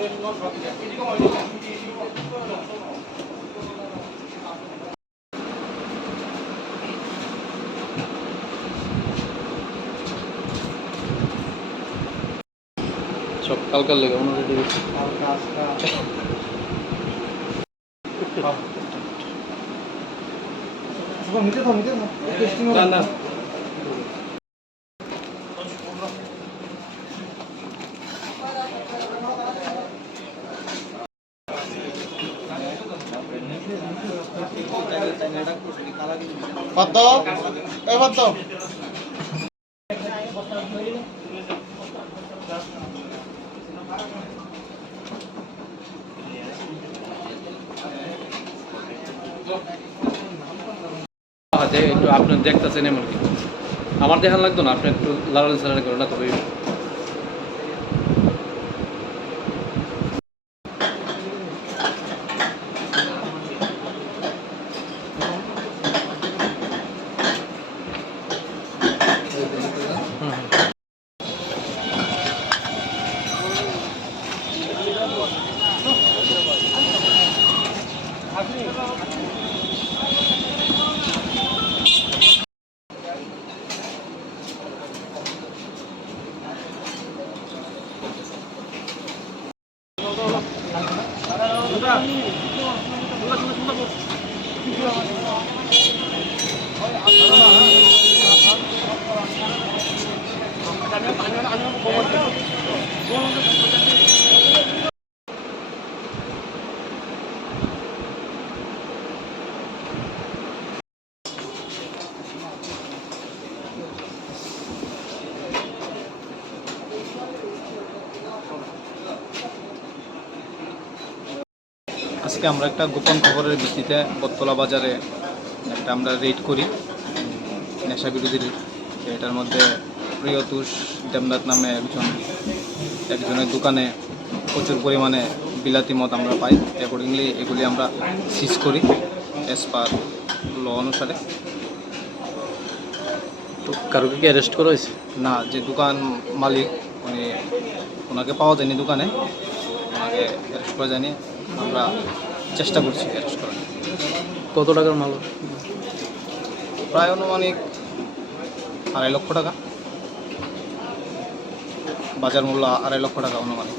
সব কালকার লেগে মনে হয় না না কত এ কত একটু আপনি দেখতেছেন এমন কি আমার দেখান লাগতো না, আপনি একটু লাড়ালি সালানি করেন না তবে আজকে আমরা একটা গোপন খবরের ভিত্তিতে বটতলা বাজারে একটা আমরা রেড করি নেশা বিরোধীর। এটার মধ্যে প্রিয়তুষ দেবনাথ নামে একজনের দোকানে প্রচুর পরিমাণে বিলাতি মদ আমরা পাই। অ্যাকর্ডিংলি এগুলি আমরা সিজ করি অ্যাজ পার ল অনুসারে। তো কারোকে কি অ্যারেস্ট করা হয়েছে? না, যে দোকান মালিক উনি ওনাকে পাওয়া যায়নি দোকানে, ওনাকে অ্যারেস্ট করা যায়নি। আমরা চেষ্টা করছি অ্যারেস্ট করার। কত টাকার মাল? প্রায় অনুমানিক 2.5 লক্ষ টাকা, বাজার মূল্য 2.5 লক্ষ টাকা অনুমানিক।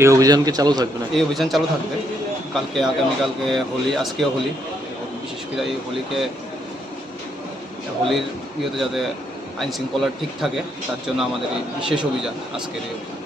এই অভিযান কি চালু থাকবে না? এই অভিযান চালু থাকবে কালকে, আগামীকালকে হোলি, আজকেও হোলি। বিশেষ করে এই হোলির ইয়েতে যাতে আইন শৃঙ্খলা ঠিক থাকে তার জন্য আমাদের এই বিশেষ অভিযান আজকের এই অভিযান।